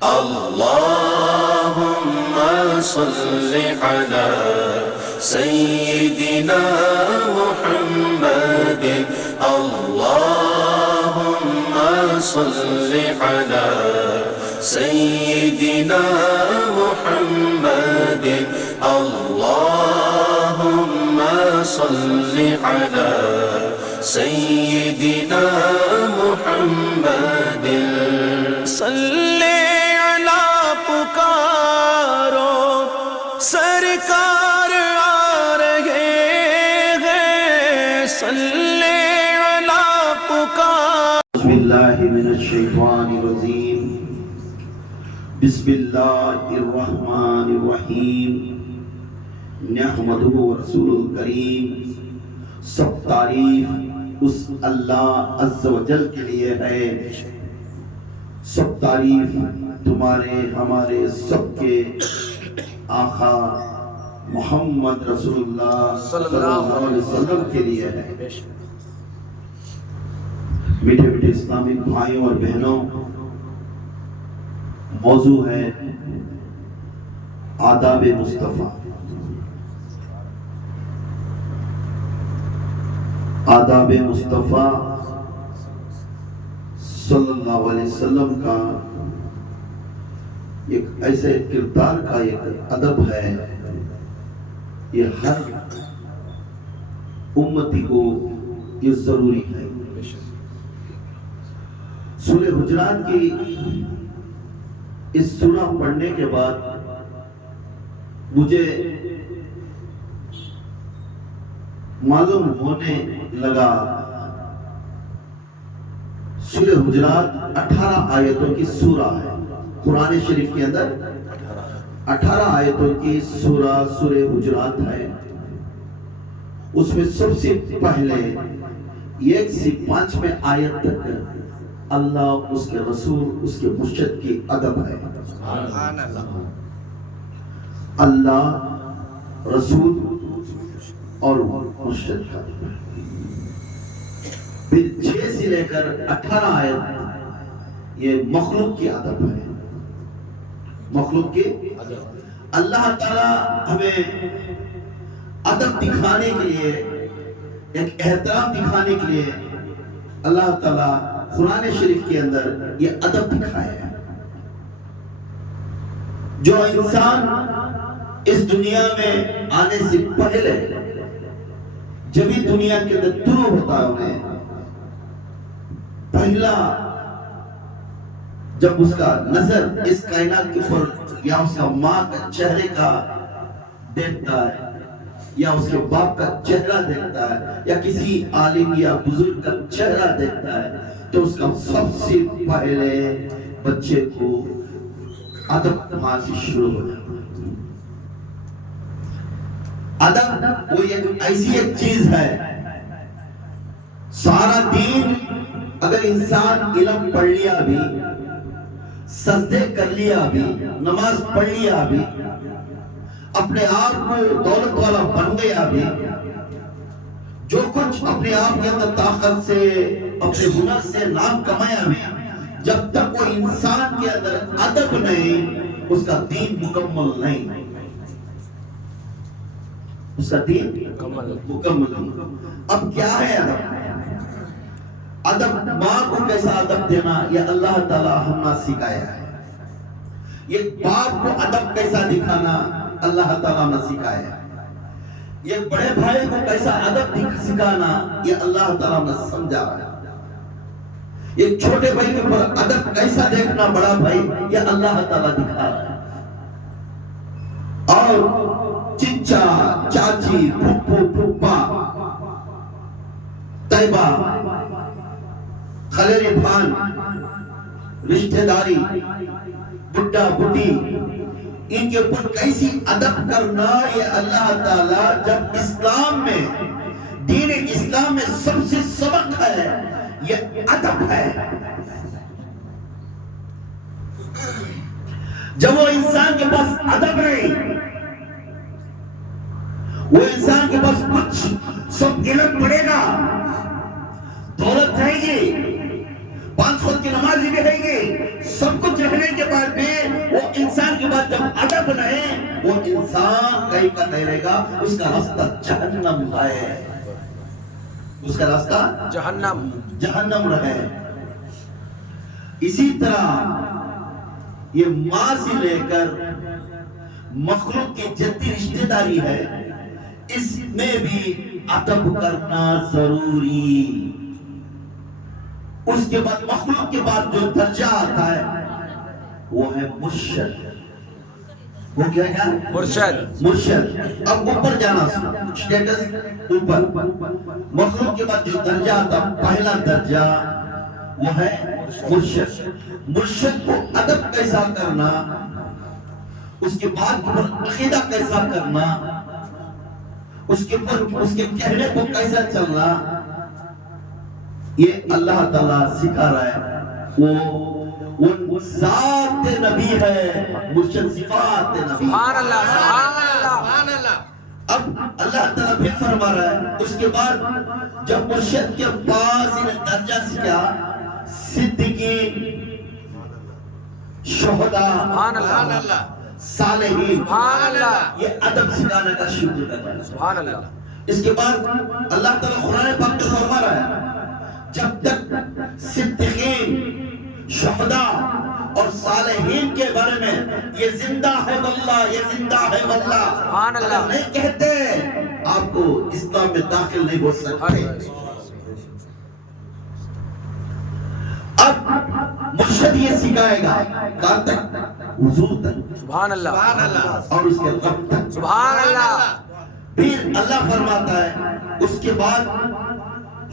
اللهم صل على سيدنا محمد اللهم صل على سيدنا محمد اللهم صل على سيدنا محمد صل علی پکارو سرکار آ رہے ہیں صل علی پکارو بسم اللہ من الشیطان الرجیم بسم اللہ الرحمن الرحیم نحمدہ رسول الکریم سب تعریف اس اللہ عز و جل کے لیے ہے سب تعریف تمہارے ہمارے سب کے آقا محمد رسول اللہ صلی اللہ علیہ وسلم کے لیے ہے میٹھے میٹھے اسلامک بھائیوں اور بہنوں موضوع ہے آداب مصطفیٰ آداب مصطفیٰ صلی اللہ علیہ وسلم کا ایک ایسے کردار کا ایک ادب ہے یہ ہر امتی کو یہ ضروری ہے سورہ حجرات کی اس سورہ پڑھنے کے بعد مجھے معلوم ہونے لگا سورہ حجرات 18 آیتوں کی سورہ ہے قرآن شریف کے اندر 18 آیتوں کی سورہ حجرات ہے اس میں سب سے پہلے 1 سے 5 میں آیت تک اللہ اس کے رسول اس کے مرشد کی ادب ہے اللہ رسول اور مرشد کا پھر 6 سے لے کر 18 آیت یہ مخلوق کی ادب ہے مخلوق کی اللہ تعالی ہمیں ادب دکھانے کے لیے ایک احترام دکھانے کے لیے اللہ تعالی قرآن شریف کے اندر یہ ادب دکھایا ہے جو انسان اس دنیا میں آنے سے پہلے جب ہی دنیا کے اندر طلوع ہوتا ہے انہیں پہلا جب اس کا نظر اس کائنات کے اوپر یا اس کا ماں کا چہرے کا دیکھتا ہے یا اس کے باپ کا چہرہ دیکھتا ہے یا کسی عالم یا بزرگ کا چہرہ دیکھتا ہے تو اس کا سب سے پہلے بچے کو ادب وہاں سے شروع ہو جاتا ہے ادب وہ ایک ایسی ایک چیز ہے سارا دین اگر انسان علم پڑھ لیا بھی سجدے کر لیا بھی نماز پڑھ لیا بھی اپنے آپ کو دولت والا بن گیا بھی جو کچھ اپنے آپ کے اندر طاقت سے اپنے ہنر سے نام کمایا بھی جب تک وہ انسان کے اندر ادب نہیں اس کا دین مکمل نہیں اس کا دین مکمل نہیں اب کیا ہے ادب ماں کو کیسا ادب دینا یہ اللہ تعالی ہمیں سکھایا ہے یہ باپ کو ادب کیسا دکھانا اللہ تعالی نے سکھایا ہے یہ بڑے بھائی کو کیسا ادب سکھانا یہ اللہ تعالی نے سمجھا ہے یہ چھوٹے بھائی کے اوپر ادب کیسا دیکھنا بڑا بھائی یہ اللہ تعالی دکھا رہا ہے اور چچا چاچی پھپھو پھپھا طیبہ خلیری بھان رشتہ داری بڈھا بڈھی ان کے اوپر کیسی ادب کرنا یہ اللہ تعالی جب اسلام میں دین اسلام میں سب سے سبق ہے یہ ادب ہے جب وہ انسان کے پاس ادب نہیں وہ انسان کے پاس کچھ سب علم پڑے گا دولت رہے گی 5 وقت کی نماز بھی رہے گی سب کچھ رہنے کے بعد بھی انسان کہیں کا نہیں رہے گا اس کا راستہ جہنم ہے، اس کا راستہ جہنم رہے۔ اسی طرح یہ ماں سے لے کر مخلوق کی جتنی رشتہ داری ہے اس میں بھی ادب کرنا ضروری۔ اس کے بعد مخلوق کے بعد جو درجہ آتا ہے وہ ہے مرشد۔ وہ کیا ہے؟ مرشد۔ اب اوپر جانا سٹیٹس اوپر، مخلوق کے بعد جو درجہ آتا پہلا درجہ وہ ہے مرشد۔ مرشد کو ادب کیسا کرنا، اس کے بعد عقیدہ کیسا کرنا، اس کے کہنے کو کیسا چلنا، یہ اللہ تعالیٰ سکھا رہا ہے۔ وہ ذات نبی ہے، مرشد صفات نبی۔ سبحان اللہ، سبحان اللہ۔ اب اللہ تعالیٰ بھی فرما رہا ہے اس کے بعد جب مرشد کے پاس انہیں درجہ سکھا، صدیقین، شہداء، صالحین، یہ ادب سکھانے کا شروع کر رہا ہے۔ اس کے بعد اللہ تعالیٰ قرآن پاک میں فرما رہا ہے جب تک صدیقین، شہداء اور صالحین کے بارے میں یہ زندہ ہے واللہ، یہ زندہ ہے واللہ نہیں کہتے، آپ کو اسلام میں داخل نہیں ہو سکتے۔ اب مرشد یہ سکھائے گا کہاں تک؟ حضور تک، سبحان اللہ، اور اس کے رب تک، سبحان اللہ۔ پھر اللہ فرماتا ہے اس کے بعد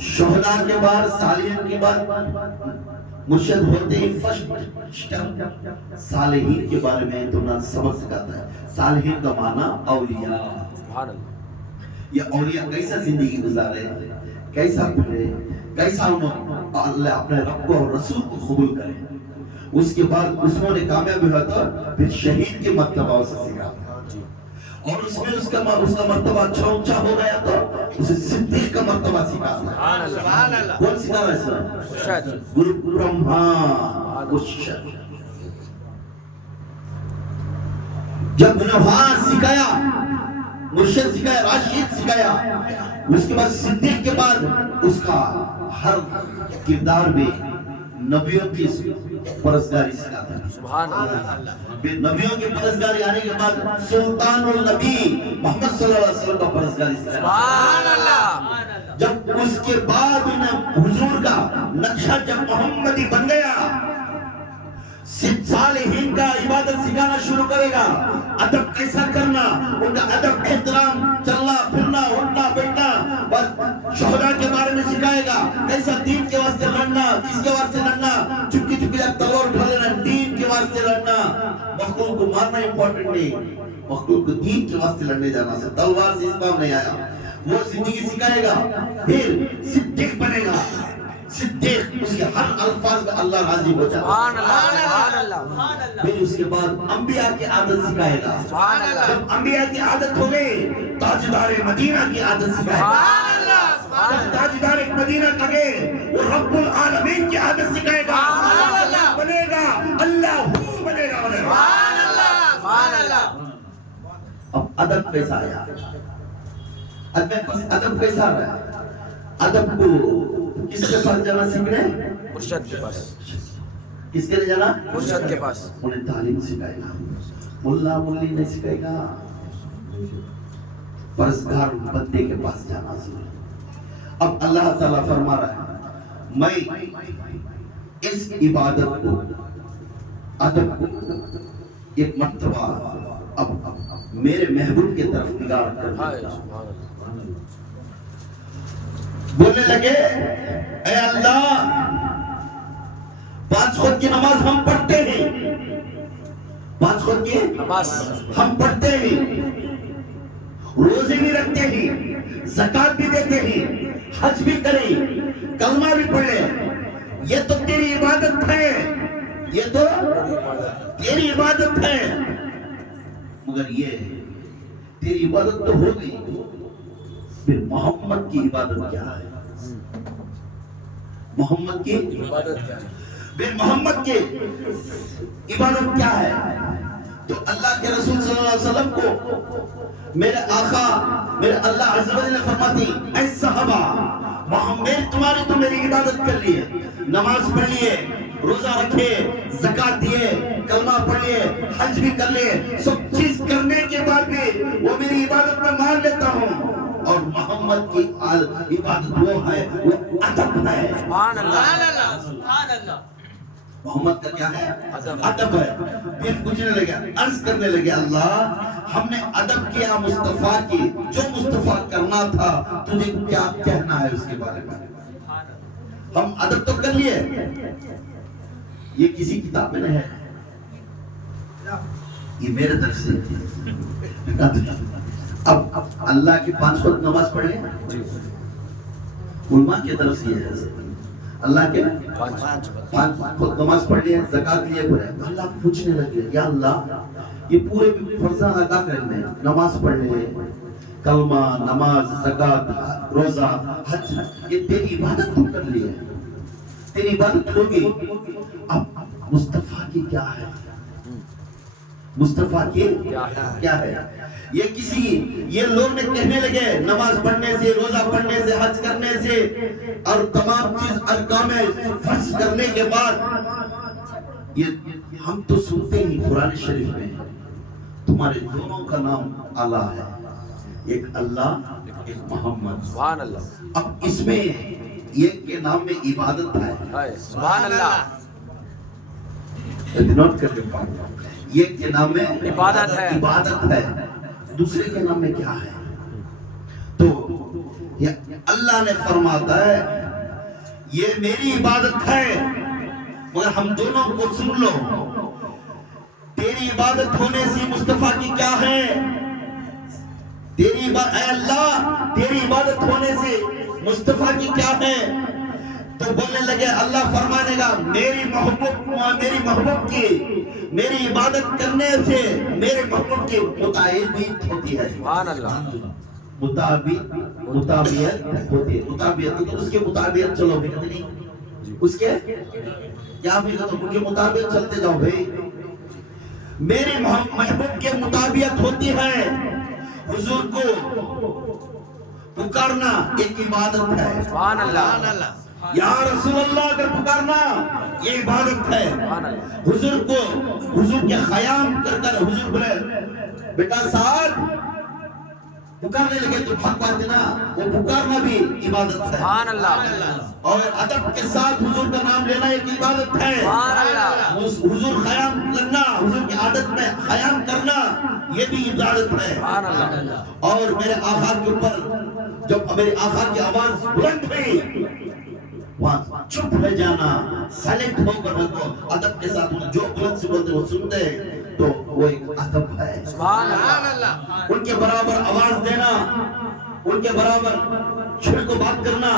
شہداء کے بعد، صالحین کے بعد مرشد ہوتے ہی فرسٹ صالحین کے بارے میں تمہیں سبق سکھاتا ہے۔ صالحین کا معنی اولیاء، سبحان اللہ۔ یہ اولیاء کیسا زندگی گزارے، کیسا پڑھے، کیسا اللہ اپنے رب کو اور رسول کو قبول کرے۔ اس کے بعد اس نے کامیابی ہوا تو پھر شہید کے مرتبہ اسے سکھا، اور اس میں اس کا مرتبہ اچھا اونچا ہو گیا تو اسے صدیق کا مرتبہ سکھا۔ کون سکھا رہا ہے سر؟ گرو برہما مرشد۔ جب انہیں وہاں سکھایا، مرشد سکھایا، راشد سکھایا، اس کے بعد صدیق کے بعد اس کا ہر کردار میں نبیوں کی پرستگاری سکھاتا ہے۔ سبحان اللہ۔ نبیوں کی پرستگاری آنے کے بعد سلطان النبی محمد صلی اللہ علیہ وسلم کا پرستگاری سکھاتا ہے۔ سبحان اللہ۔ جب اس کے بعد انہیں حضور کا نقشہ جب محمدی بن گیا، صالحین کا عبادت سکھانا شروع کرے گا، ادب کیسا کرنا، ان کا ادب احترام، چلنا پھرنا اٹھنا بیٹھنا، بس شہداء کے بارے میں سکھائے گا، کیسا دین کے واسطے لڑنا، کس کے واسطے لڑنا، چپکی چپکی تلوار اٹھا لینا، دین کے واسطے لڑنا۔ مخلوق کو مارنا امپورٹنٹ نہیں، مخلوق کو دین کے واسطے لڑنے جانا سے، تلوار سے اسلام نہیں آیا۔ وہ زندگی سکھائے گا، پھر صدیق بنے گا، صدیق اس کے ہر الفاظ کا اللہ راضی ہو جاتا ہے۔ سبحان اللہ، سبحان اللہ۔ پھر اس کے بعد انبیاء کی عادت سکھائے گا۔ سبحان اللہ۔ جب انبیاء کی عادت ہو گئی، تاجدار مدینہ کی عادت سکھائے گا۔ سبحان اللہ، سبحان اللہ۔ تاجدار مدینہ کگے وہ رب العالمین کی عادت سکھائے گا۔ سبحان اللہ۔ بنے گا اللہ ہو بنے گا۔ سبحان اللہ، سبحان اللہ۔ اب ادب کیسا آیا؟ ادب کیسا آ رہا ہے؟ ادب کو کس کے پاس جانا سیکھنے؟ مرشد کے پاس۔ کس کے لئے جانا؟ مرشد کے پاس۔ انہیں تعلیم سکھائے گا، ملا ملی نہیں سکھائے گا، پرستگار بندے کے پاس جانا سکھائے۔ اب اللہ تعالیٰ فرما رہا ہے میں اس عبادت کو، ادب کو ایک مرتبہ اب میرے محبوب کے طرف نگاہ کر بولنے لگے، اے اللہ، 5 وقت کی نماز ہم پڑھتے ہیں، 5 وقت کی نماز ہم پڑھتے ہیں، روزے بھی رکھتے ہیں، زکات بھی دیتے ہیں، حج بھی کریں، کلمہ بھی پڑھیں، یہ تو تیری عبادت ہے، یہ تو تیری عبادت ہے، مگر یہ تیری عبادت تو ہو گئی، پھر محمد کی عبادت کیا ہے؟ محمد کی عبادت کیا ہے؟ پھر محمد کی عبادت کیا ہے؟ تو اللہ کے رسول صلی اللہ علیہ وسلم کو میرے آقا میرے اللہ عز و جل نے فرماتی اے صحابہ محمد تمہاری تو میری عبادت کر لی ہے، نماز پڑھ لیے، روزہ رکھے، زکات دیے، کلمہ پڑھ لیے، حج بھی کر لیے، سب چیز کرنے کے بعد بھی وہ میری عبادت میں مان لیتا ہوں، اور محمد کی عبادت وہ ہے، وہ ادب ہے۔ سبحان اللہ سبحان اللہ۔ محمد کا کیا ہے؟ ادب ہے۔ پھر پوچھنے لگے، عرض کرنے لگے اللہ ہم نے ادب کیا مصطفیٰ کی، جو مصطفیٰ کرنا تھا تجھے کیا کہنا ہے اس کے بارے میں؟ ہم ادب تو کر لیے، یہ کسی کتاب میں نہیں ہے، یہ میرے طرف سے۔ اب اللہ کی 5 وقت نماز پڑھ لیں، علماء کی طرف سے یہ ہے اللہ کے 5 وقت نماز پڑھ لیں، زکات لیے پڑھے۔ اللہ پوچھنے لگے یا اللہ یہ پورے فرضاں ادا کرنے، نماز پڑھنے، کلمہ، نماز، زکات، روزہ، حج، یہ تیری عبادت تو کر لی ہے، تیری عبادت ہوگی، اب مصطفیٰ کی کیا ہے؟ مصطفیٰ کی کیا ہے؟ یہ لوگ نے کہنے لگے نماز پڑھنے سے، روزہ پڑھنے سے، حج کرنے سے اور تمام چیز ارکان فرض کرنے کے بعد، یہ ہم تو سنتے ہی قرآن شریف میں تمہارے دونوں کا نام اعلیٰ ہے، ایک اللہ ایک محمد۔ سبحان اللہ۔ اب اس میں ایک کے نام میں عبادت ہے، سبحان اللہ۔ نوٹ کر کے پڑھو، ایک کے نام میں عبادت ہے، عبادت ہے، دوسرے کے نام میں کیا ہے؟ تو اللہ نے فرماتا ہے یہ میری عبادت ہے، مگر ہم دونوں کو سن لو، تیری عبادت ہونے سے مصطفیٰ کی کیا ہے؟ تیری اے اللہ تیری عبادت ہونے سے مصطفیٰ کی کیا ہے؟ تو بولنے لگے اللہ فرمانے گا میری محبوب کی، میری عبادت کرنے سے میرے محبوب کی مطابقت ہوتی ہے۔ سبحان اللہ۔ مطابقت ہوتی ہے، مطابقت اس کے مطابق چلو بھی نہیں، اس کے کیا بھی ان کے مطابق چلتے جاؤ بھائی، میرے محبوب کے مطابقت ہوتی ہے۔ حضور کو پکارنا ایک عبادت ہے، سبحان اللہ۔ یا رسول اللہ اگر پکارنا یہ عبادت ہے۔ حضور کو حضور کے خیام کر کر حضور بولے بیٹا ساتھ پکارنے لگے تو بھاگ پاتے نا، وہ پکارنا بھی عبادت ہے، سبحان اللہ۔ اور ادب کے ساتھ حضور کا نام لینا ایک عبادت ہے۔ سبحان اللہ۔ حضور خیام کرنا، حضور کی عادت میں خیام کرنا یہ بھی عبادت ہے۔ سبحان اللہ۔ اور میرے آقا کے اوپر جب میرے آقا کی آواز بلند ہوئی وہاں چپ ہو جانا، سائلنٹ ہو کر رکھو، ادب کے ساتھ جو بلند سے بولتے وہ سنتے تو وہ ایک ادب ہے۔ سبحان اللہ۔ ان کے برابر آواز دینا، ان کے برابر چھڑ کو بات کرنا،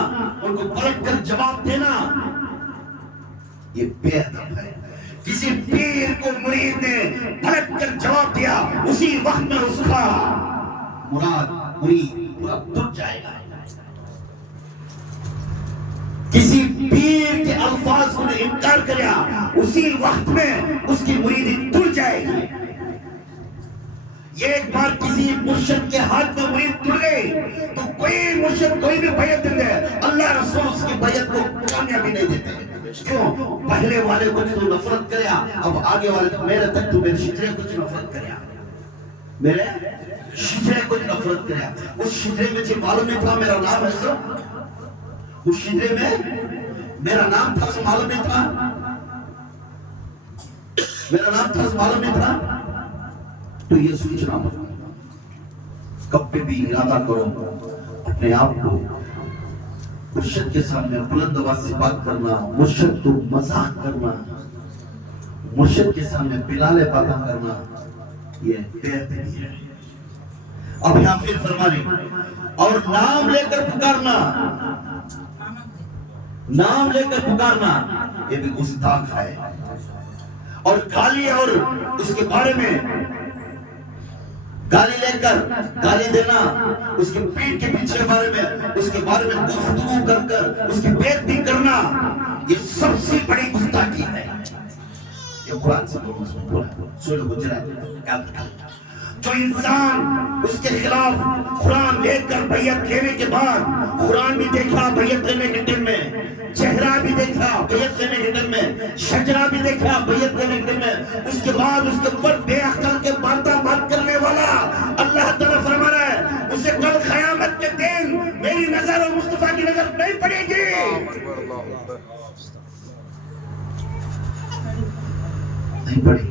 ان کو پلٹ کر جواب دینا یہ بے ادب ہے۔ کسی پیر کو مرید نے پلٹ کر جواب دیا اسی وقت میں اس کا مرید پورا ٹوٹ جائے گا۔ کسی پیر کے الفاظ کو نے انکار کریا اسی وقت میں اس کی مریدی ٹوٹ جائے گی۔ ایک بار کسی مرشد کے ہاتھ میں مرید ٹوٹ گئی تو کوئی مرشد کوئی بھی بیعت دے دے اللہ رسول اس کی بیعت کو کامیابی نہیں دیتے۔ کیوں؟ پہلے والے کو تو نفرت کریا، اب آگے والے تو میرے تک تو میرے شجرے کو نفرت کریا، میرے شجرے کو نفرت کریا۔ اس شجرے میں سے معلوم نہیں تھا میرا نام ہے سو، اس شجرے میں میرا نام تھا سو معلوم نہیں تھا، میرا نام تھا سو معلوم نہیں تھا۔ تو یہ سوچنا کبھی بھی ارادہ کرو اپنے آپ کو مرشد کے سامنے بلند آواز سے بات کرنا، مرشد کو مذاق کرنا، مرشد کے سامنے بلال باتاں کرنا یہ بے ادبی ہے۔ اب یہاں پھر فرمانے اور نام لے کر پکارنا، نام لے کر پکارنا یہ بھی گستاخ ہے، اور گالی اور اس کے بارے میں گالی لے کر گالی دینا، اس کے پیٹ کے پیچھے بارے میں اس کے بارے میں گفتگو کر کر اس کی بے عزتی کرنا یہ سب سے بڑی گستاخی ہے، یہ قرآن سے بولا سورہ حجرات. جو انسان اس کے خلاف قرآن لے کر بیعت لینے کے بعد قرآن بھی دیکھا بیعت لینے کے دن میں, چہرہ بھی دیکھا بیعت لینے کے دن میں, شجرہ بھی دیکھا بیعت لینے کے دن میں, اس کے بعد اس کے اوپر بے عقل کے بات کرنے والا اللہ تعالیٰ فرما رہا ہے اسے کل قیامت کے دن میری نظر اور مصطفیٰ کی نظر نہیں پڑے گی. نہیں پڑے گی.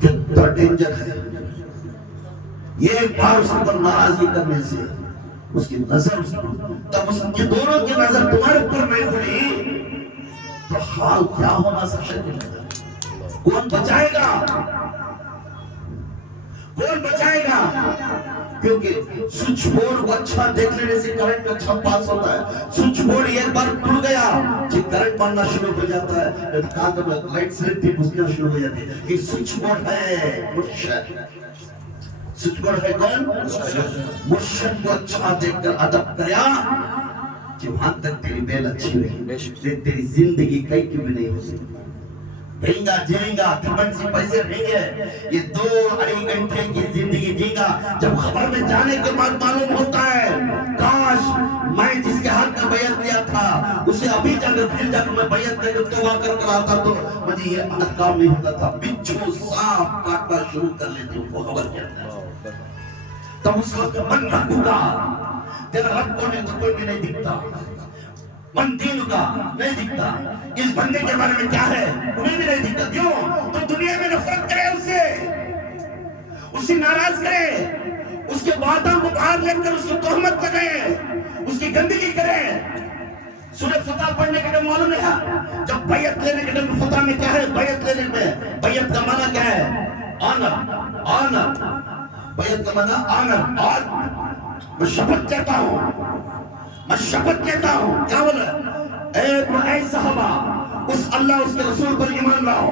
کتنا ڈینجر ہے یہ. ایک بار اس پر ناراضگی کرنے سے اس کی نظر تب اس کی دونوں کی نظر تمہارے اوپر نہیں پڑی تو حال کیا ہونا سکتا ہے. کون بچائے گا؟ کون بچائے گا؟ کیونکہ سوئچ بورڈ کو اچھا دیکھ لینے سے کرنٹ اچھا پاس ہوتا ہے. سوئچ بورڈ ایک بار ٹوٹ گیا کہ کرنٹ مارنا شروع ہو جاتا ہے. کہاں لائٹ سلپ بھی بجھنا شروع ہو جاتی ہے. یہ سوئچ بورڈ ہے مرشد. سوئچ بورڈ ہے کون؟ مرشد کو اچھا دیکھ کر ادب کریا کہ وہاں تک تیری بیل اچھی رہی, تیری زندگی کئی کی بھی نہیں ہو سکتی. رہیں گا جائیں گا کمن سے پیسے رہیں گے, یہ 2-2.5 گھنٹے کی زندگی جی گا. جب خبر میں جانے کے بعد معلوم ہوتا ہے کاش میں جس کے ہاتھ میں بیعت لیا تھا اسے ابھی جا کر پھر جا کر میں بیعت لے کر توبہ کر آتا تو مجھے یہ کام نہیں ہوتا تھا. بچھو سانپ کاٹنا شروع کر لیتے ان کو خبر کیا ہے. تب اس وقت من رکھوں گا تیرا رب کون ہے تو کوئی بھی نہیں دکھتا. من دین کا نہیں دکھتا. اس بندے کے بارے میں کیا ہے انہیں بھی نہیں دکھتا. کیوں؟ تو دنیا میں نفرت کرے اسے ناراض کرے, اس کے وعدوں کو باہر لے کر اس کو تہمت لگائے, اس کی گندگی کرے. سورہ فتح پڑھنے کے ٹائم معلوم ہے جب بیعت لینے کے ٹائم فتح میں کیا ہے؟ بیعت لینے میں بیعت کا معنی کیا ہے؟ آنر. بیعت کا معنی آنر. اور میں شپت کہتا ہوں کیا بولا؟ اے صحابہ اس اللہ اس کے رسول پر ایمان لاؤ,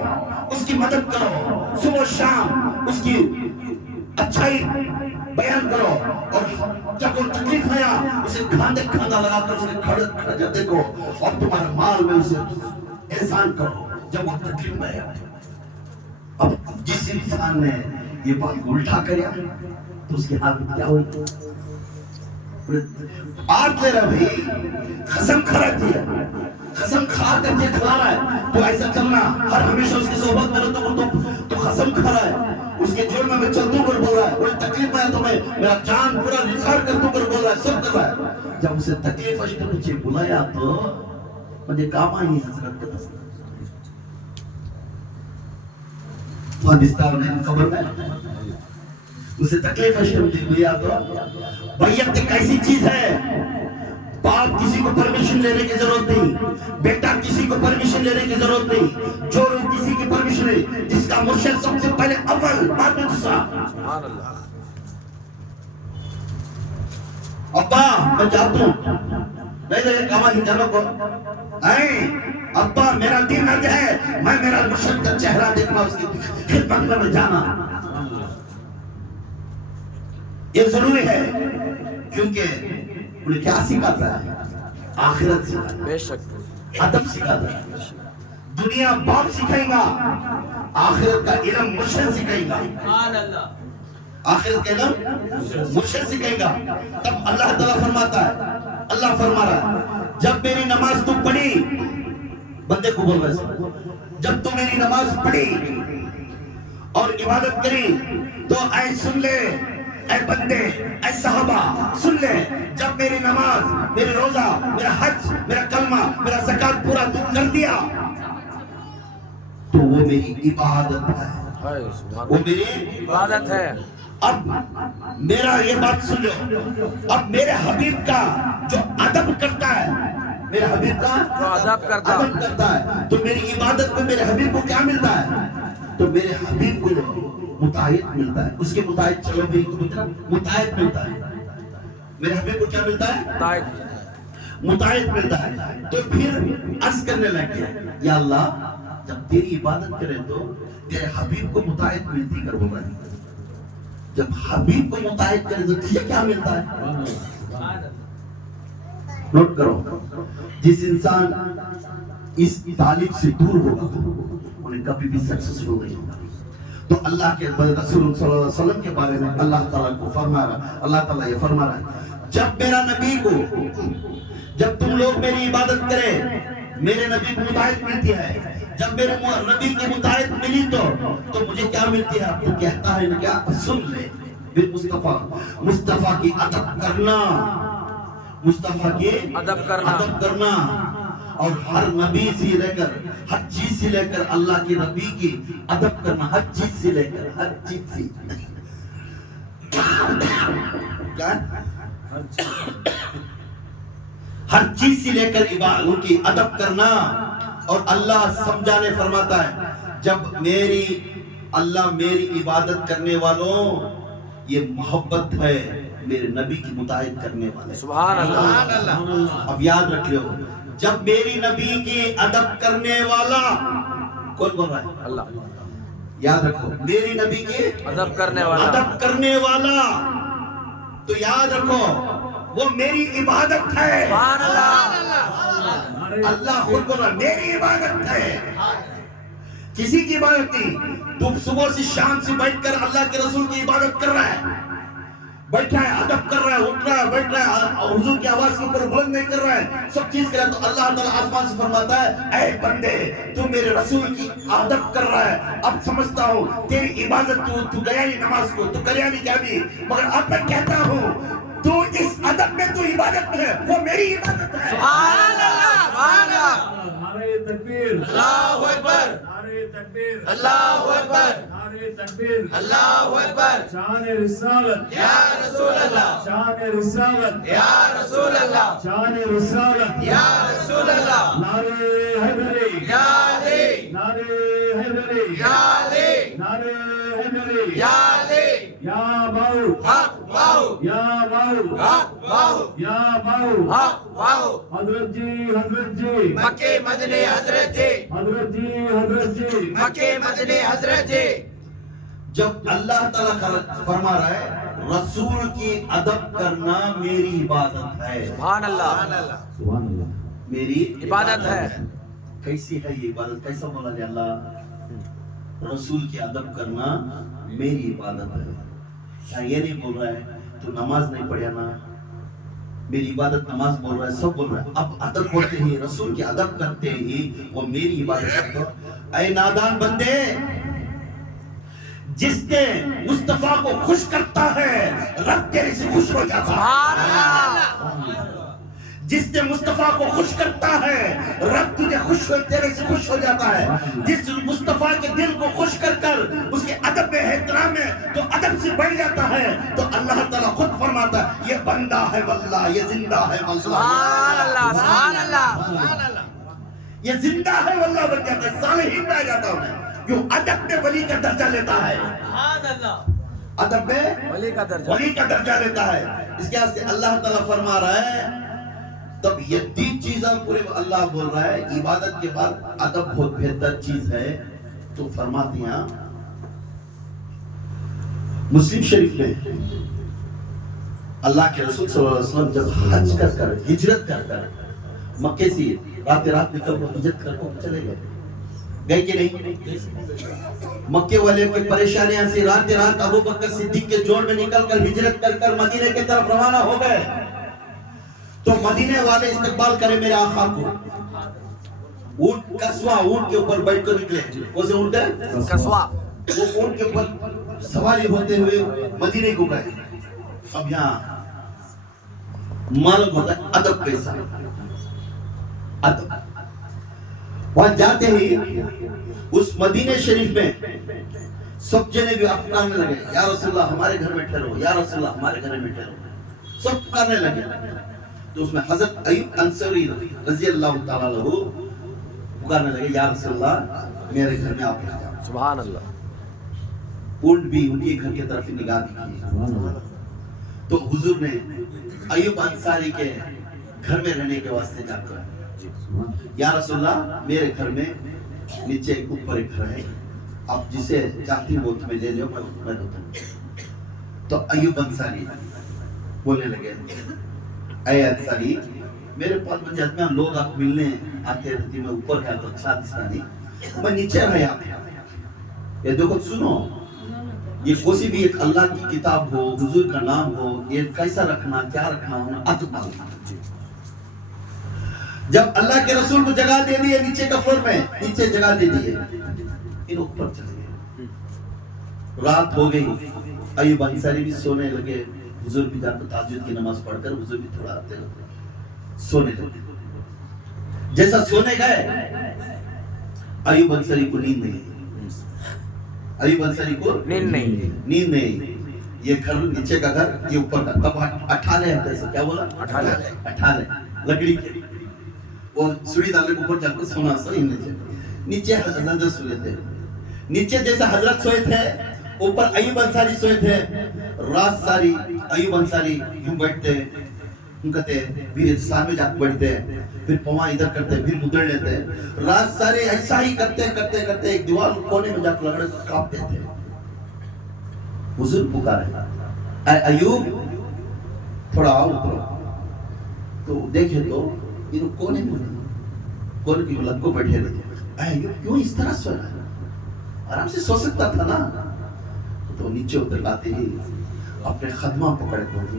اس کی مدد کرو, صبح و شام اس کی اچھائی بیان کرو, اور جب کوئی تکلیف آیا اسے کھاندہ لگا کر اسے کھڑے دیکھو, اور تمہارے مال میں اسے احسان کرو جب وہ تکلیف میں آیا. اب جس انسان نے یہ بات الٹا کریا تو اس کے ہاتھ میں کیا ہوئی؟ آج لے رہا بھئی قسم کھا رہتی ہے, قسم کھا کر کے کھلا رہا ہے تو ایسا چلنا ہر ہمیشہ اس کی صحبت میں رہتا تو قسم کھا رہا ہے. اس کے جوڑ میں چلتوں کر بول رہا ہے, کوئی تکلیف میں ہے تو میں میرا جان پورا نثار کرتوں کر بول رہا ہے, سب کر رہا ہے. جب اسے تکلیف اشتے مجھے بلایا تو مجھے کام آئی حضرت کے تصور پاکستان میں خبر میں اسے تکلیف اشتے مجھے بلایا تو بیعت ایک ایسی چیز ہے باپ کسی کو پرمیشن لینے کی ضرورت نہیں, بیٹا کسی کو پرمیشن لینے کی ضرورت نہیں, جو لوگ کسی کی پرمیشن نہیں, جس کا مرشد سب سے پہلے اول بعد میں دوسرا. ابا میں جاتا ہوں نہیں دے کاما ہندانوں کو ابا میرا دین آج ہے میں میرا مرشد کا چہرہ دیکھنا اس کی خدمت میں جانا یہ ضروری ہے کیونکہ انہیں کیا سکھاتا ہے؟ آخرت سکھاتا ہے, ادب سکھاتا ہے. دنیا باپ سکھائے گا, آخرت کا علم مرشد سکھائے گا. آخرت کا علم مرشد سکھائے گا. تب اللہ تعالیٰ فرماتا ہے, اللہ فرما رہا ہے جب میری نماز تو پڑھی, بندے کو بول رہا ہے جب تو میری نماز پڑھی اور عبادت کری تو اے سن لے اے بندے اے صحابہ سن لے, جب میری نماز میری روزہ میرا حج میرا کلمہ میرا زکات پورا تو کر دیا تو وہ میری عبادت ہے, وہ میری عبادت ہے. اب میرا یہ بات سن لو, اب میرے حبیب کا جو ادب کرتا ہے, میرے حبیب کا ادب کرتا ہے تو میری عبادت میں میرے حبیب کو کیا ملتا ہے؟ تو میرے حبیب کو متعہد ملتا ہے, اس کے متعہد چلو بھی متعہد ملتا ہے. میرے حبیب کو کیا ملتا ہے؟ متعہد ملتا ہے. تو پھر عرض کرنے لگے یا اللہ جب تیری عبادت کرے تو تیرے حبیب کو متعہد ملتی کر ہوگا, جب حبیب کو متعہد کرے تو تجھے کیا ملتا ہے؟ نوٹ کرو, جس انسان اس تعلیم سے دور ہوگا انہیں کبھی بھی سکسسفل نہیں ہوگا. تو اللہ کے رسول صلی اللہ علیہ وسلم کے بارے میں اللہ تعالیٰ کو فرما رہا, اللہ تعالیٰ یہ فرما رہا ہے, جب میرا نبی کو, جب تم لوگ میری عبادت کرے, میرے نبی کو متعلق ملتی ہے, جب میرے نبی کی متعلق ملی تو مجھے کیا ملتی ہے؟ تو کہتا ہے نا کیا, سن لے بالمصطفیٰ, مصطفیٰ کی ادب کرنا, مصطفیٰ کی ادب کرنا, اور ہر نبی سے لے کر, ہر چیز سے لے کر اللہ کے نبی کی ادب کرنا, ہر چیز سے لے کر, ہر چیز سے کیا, ہر چیز سے لے کر ان کی ادب کرنا. اور اللہ سمجھانے فرماتا ہے, جب اللہ میری عبادت کرنے والوں, یہ محبت ہے میرے نبی کی مطاعت کرنے والے. سبحان اللہ. اب یاد رکھ لو, جب میری نبی کی ادب کرنے والا, کون بول رہا ہے؟ اللہ. یاد رکھو, میری نبی کی ادب کرنے والا, ادب کرنے والا, تو یاد رکھو وہ میری عبادت ہے. سبحان اللہ. اللہ خود بول رہا ہے میری عبادت ہے, کسی کی عبادت نہیں. تم صبح سے شام سے بیٹھ کر اللہ کے رسول کی عبادت کر رہا ہے, بیٹھا ہے, ادب کر رہا ہے, اٹھ رہا ہے, بیٹھ رہا ہے, حضور کی آواز کے اوپر بلند نہیں کر رہا ہے, سب چیز کر رہا ہے, تو اللہ تعالیٰ آسمان سے فرماتا ہے, اے بندے تو میرے رسول کی ادب کر رہا ہے, اب سمجھتا ہوں تیری عبادت, تو گیا نہیں نماز کو, تو کریا نہیں کیا بھی, مگر اب میں کہتا ہوں تو اس ادب میں تو عبادت میں ہے, وہ میری عبادت ہے. سبحان اللہ. سبحان اللہ. نعرہ تکبیر, اللہ اکبر. نعرہ تکبیر, اللہ اکبر. نعرہ تکبیر. اللہ اکبر. شان رسالت یا رسول اللہ, شان رسالت یا رسول اللہ, شان رسالت یا رسول اللہ. نعرہ حیدری, یا علی, نعرہ حیدری, یا علی, نعرہ حیدری, یا علی. یا باؤ, حق باہو, یا باؤ, حق باہو, یا باؤ. حق باہو. حضرت جی, مکے مدنی حضرت جی, حضرت جی. مکے مدنی حضرت جی. جب اللہ تعالیٰ فرما رہا ہے رسول کی ادب کرنا میری عبادت ہے. سبحان اللہ. سبحان اللہ. میری عبادت ہے. کیسی ہے یہ عبادت؟ کیسا بولا جائے اللہ رسول کی ادب کرنا میری عبادت ہے. کیا یہ نہیں بول رہا ہے تو نماز نہیں پڑھیا نا, میری عبادت نماز بول رہا ہے, سب بول رہا ہے. اب ادب ہوتے ہی, رسول کی ادب کرتے ہی وہ میری عبادت کرتے ہو. اے نادان بندے, جس نے مصطفیٰ کو خوش کرتا ہے رب تیرے سے خوش ہو جاتا ہے. سبحان اللہ. جس نے مصطفیٰ کو خوش کرتا ہے رب تجھے خوش ہو, تیرے سے خوش ہو جاتا ہے. جس مصطفیٰ کے دل کو خوش کر کر اس کے ادب میں احترام میں تو ادب سے بڑھ جاتا ہے, تو اللہ تعالیٰ خود فرماتا ہے یہ بندہ ہے واللہ, یہ زندہ ہے واللہ. سبحان اللہ. سبحان اللہ. سبحان اللہ. یہ زندہ ہے واللہ بن جاتا ہے, صالحین میں آ جاتا ہوں. کیوں ادب میں ولی کا درجہ لیتا ہے, سبحان اللہ. ادب میں ولی کا درجہ, ولی کا درجہ لیتا ہے. اس کے واسطے اللہ تعالیٰ فرما رہا ہے, تب یہ تین چیزاں پورے اللہ بول رہا ہے عبادت کے بعد ادب بہت بہتر چیز ہے. تو فرماتے ہیں مسلم شریف میں اللہ کے رسول صلی اللہ علیہ وسلم جب حج کر کر ہجرت کر کر مکے سے رات نکل کر ہجرت کر کر چلے گئے کہ نہیں؟ مکے والے کی پریشانیاں سے رات ابو بکر صدیق کے جوڑ میں نکل کر ہجرت کر کر مدینے کی طرف روانہ ہو گئے. تو مدینے والے استقبال کرے میرے آقا کو, اونٹ کسوا, اونٹ کے اوپر بیٹھ کر نکلے. کون سے اونٹ ہے؟ کسوا. وہ اونٹ کے اوپر سواری ہوتے ہوئے مدینے کو گئے. اب یہاں معلوم ہوتا ہے ادب کیسا, ادب. وہاں جاتے ہی اس مدینے شریف میں سب جنے بھی آپ پکارنے لگے, یا رسول اللہ ہمارے گھر میں ٹھہرو, یا رسول اللہ ہمارے گھر میں ٹھہرو. سب پکارنے لگے. تو اس میں حضرت ایوب انصاری رضی اللہ تعالیٰ عنہ پکارنے لگے, یا رسول اللہ میرے گھر میں آپ رہ جاؤ. سبحان اللہ. اونٹ بھی ان کے گھر کی طرف نگاہ کی. تو حضور نے ایوب انصاری کے گھر میں رہنے کے واسطے جا کر, یا رسول اللہ میرے گھر میں نیچے اوپر ایک گھر ہے, آپ جسے چاہتی وہ تمہیں لے لو, میں ہوتا ہوں. تو ایوب انصاری بولنے لگے, اے انصاری میرے پاس بن جاتے ہیں لوگ آپ ملنے آتے رہتی, میں اوپر گیا تو اچھا دستا نہیں, میں نیچے رہا یہ دیکھو سنو یہ کوئی بھی ایک اللہ کی کتاب ہو حضور کا نام ہو یہ کیسا رکھنا کیا رکھنا ہونا ادب مانگنا جب اللہ کے رسول کو جگہ دے دی ہے نیچے کا فلور میں نیچے جگہ دے دی ہے ان اوپر چلے گئے رات ہو گئی ایوب انصاری بھی سونے لگے حضور بھی جا کر تہجد کی نماز پڑھ کر حضور بھی تھوڑا آتے لگے سونے لگے جیسا سونے گئے ایوب انصاری کو نیند نہیں ایوب انصاری کو نیند نہیں یہ گھر نیچے کا گھر یہ اوپر کا تب اٹھالے ہیں کیسے کیا بولا اٹھالے لکڑی کے وہ سوڑی ڈالنے کے اوپر جا کر سونا سا نیچے حضرت سوئے تھے نیچے جیسا حضرت سوئے تھے اوپر ایوب انصاری سوئے تھے رات ساری ایوب انصاری یوں بیٹھتے ان کہتے پھر انسان میں جا کے بیٹھتے پھر پواں ادھر کرتے پھر مدڑ لیتے رات سارے ایسا ہی کرتے کرتے کرتے ایک دیوار کونے میں جا کے لگڑے کانپتے تھے حضور پکارے اے ایوب تھوڑا آؤ اترو تو دیکھے تو ان کونے میں کونے کی لگ کو بیٹھے رہے اے ایوب کیوں اس طرح سو رہا ہے آرام سے سو سکتا تھا نا تو نیچے اتر لاتے ہی اپنے خدمہ پکڑ کے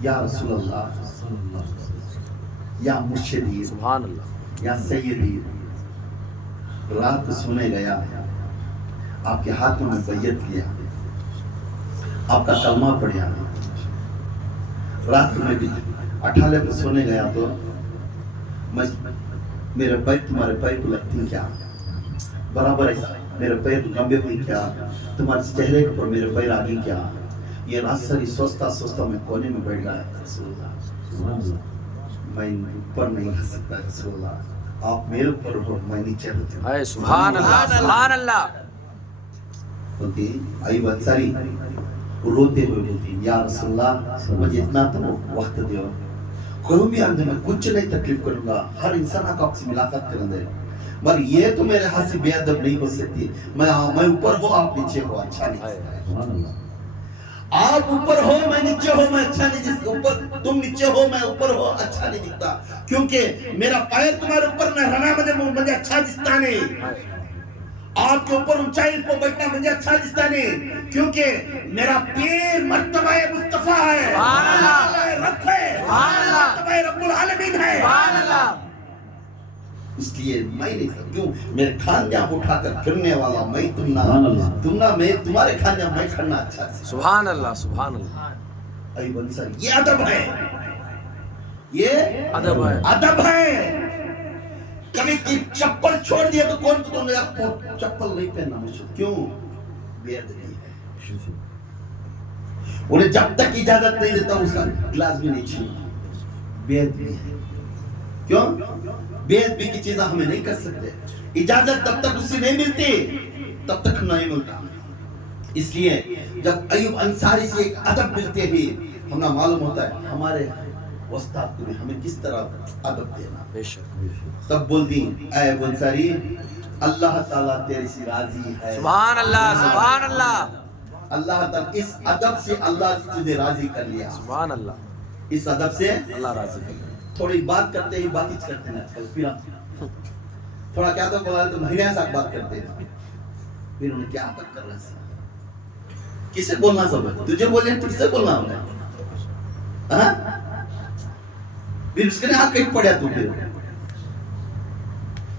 یا رسول اللہ یا مرشدی سبحان اللہ یا سیدی رات سونے گیا آپ کے ہاتھوں میں بیعت کیا آپ کا کلمہ پڑھیا رات میں بھی اٹھالے پر سونے گیا تو میرے پیر تمہارے پیر کو لگتی کیا برابر ایسا میرے پیر لمبے ہوئی کیا تمہارے چہرے کے اوپر میرے پیر آگے کیا یہ رات ساری سوچتا میں کونے میں بیٹھ گیا رسول اللہ میں اوپر نہیں رہ سکتا رسول اللہ آپ میرے اوپر ہو میں نیچے رہتے ہوں سبحان اللہ سبحان اللہ بولتی ایوب انصاری روتے ہوئے بولتی یا رسول اللہ مجھے اتنا تو وقت دیو کوئی بھی آدمی میں کچھ نہیں تکلیف کروں گا ہر انسان کو آپ سے ملاقات کریں دے مگر یہ تو میرے ہاتھ سے بے ادب نہیں ہو سکتی میں اوپر ہو آپ نیچے ہو اچھا نہیں آپ اوپر ہو میں نیچے ہو میں اچھا نہیں جس اوپر تم نیچے ہو میں اوپر ہو اچھا نہیں دکھتا کیونکہ میرا پیر تمہارے اوپر نہ رہنا مجھے اچھا دکھتا نہیں آپ کے اوپر اونچائی پر بیٹھنا مجھے اچھا دکھتا نہیں کیونکہ میرا پیر مرتبہ مصطفیٰ ہے سبحان اللہ رب ہے سبحان اللہ مرتبہ رب العالمین ہے سبحان اللہ اس لیے میں نہیں سکتا کیوں میرے خاندان کو اٹھا کر پھرنے والا میں تم نہ میں تمہارے خاندان میں کھڑنا اچھا سبحان اللہ سبحان اللہ ایوب انصاری یہ ادب ہے یہ ادب ہے کبھی کی چپل چھوڑ دیا تو کون تو نے چپل نہیں پہننا مجھے کیوں بے ادبی ہے انہیں جب تک اجازت نہیں دیتا اس کا گلاس بھی نہیں چھینا بے ادبی ہے کیوں بے ادبی کی چیزیں ہمیں نہیں کر سکتے اجازت تب تک اس سے نہیں ملتی تب تک نہیں ملتا اس لیے جب ایوب انصاری سے ایک ادب ملتے ہی ہمیں معلوم ہوتا ہے ہمارے استاد کو بھی ہمیں کس طرح ادب دینا بے شک تب بولتی اے ایوب انصاری اللہ تعالیٰ تیرے سے راضی ہے سبحان اللہ سبحان اللہ اللہ تعالیٰ اس ادب سے اللہ تجھے راضی کر لیا سبحان اللہ اس ادب سے اللہ راضی کر لیا تھوڑی بات کرتے ہی بات ہی کرتے ہیں آج کل تھوڑا کیا تو بولا تو مہینے ساتھ بات کرتے ہیں پھر انہیں کیا بات کر رہا ہے کسے بولنا سب ہے تجھے بولے تو کسے بولنا ہوگا پھر اس کے نے آپ کہیں پڑھیا تو پھر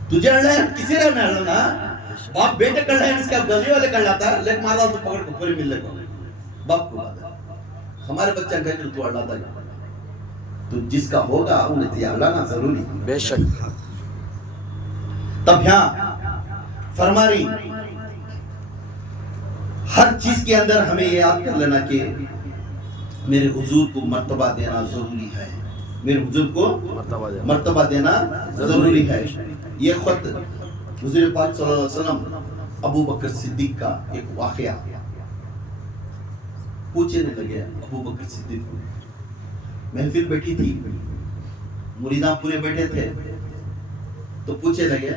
تجھے اڑنا ہے کسی نے اڑنا باپ بیٹے کر رہے ہیں اس کا گلی والے کر لاتا ہے لیک مار رہا تو پکڑ کو پوری مل لے کو باپ کو بات ہے ہمارے بچہ کہے کہ تو اڑ لاتا ہے تو جس کا ہوگا انہیں تیار لانا ضروری بے شک تب یہاں فرما رہی ہر چیز کے اندر ہمیں یہ یاد کر لینا کہ میرے حضور کو مرتبہ دینا ضروری ہے میرے حضور کو مرتبہ دینا ضروری ہے یہ خود حضور پاک صلی اللہ علیہ وسلم ابو بکر صدیق کا ایک واقعہ پوچھنے لگے ابو بکر صدیق کو محفل بیٹھی تھی مریداں پورے بیٹھے تھے تو پوچھے لگے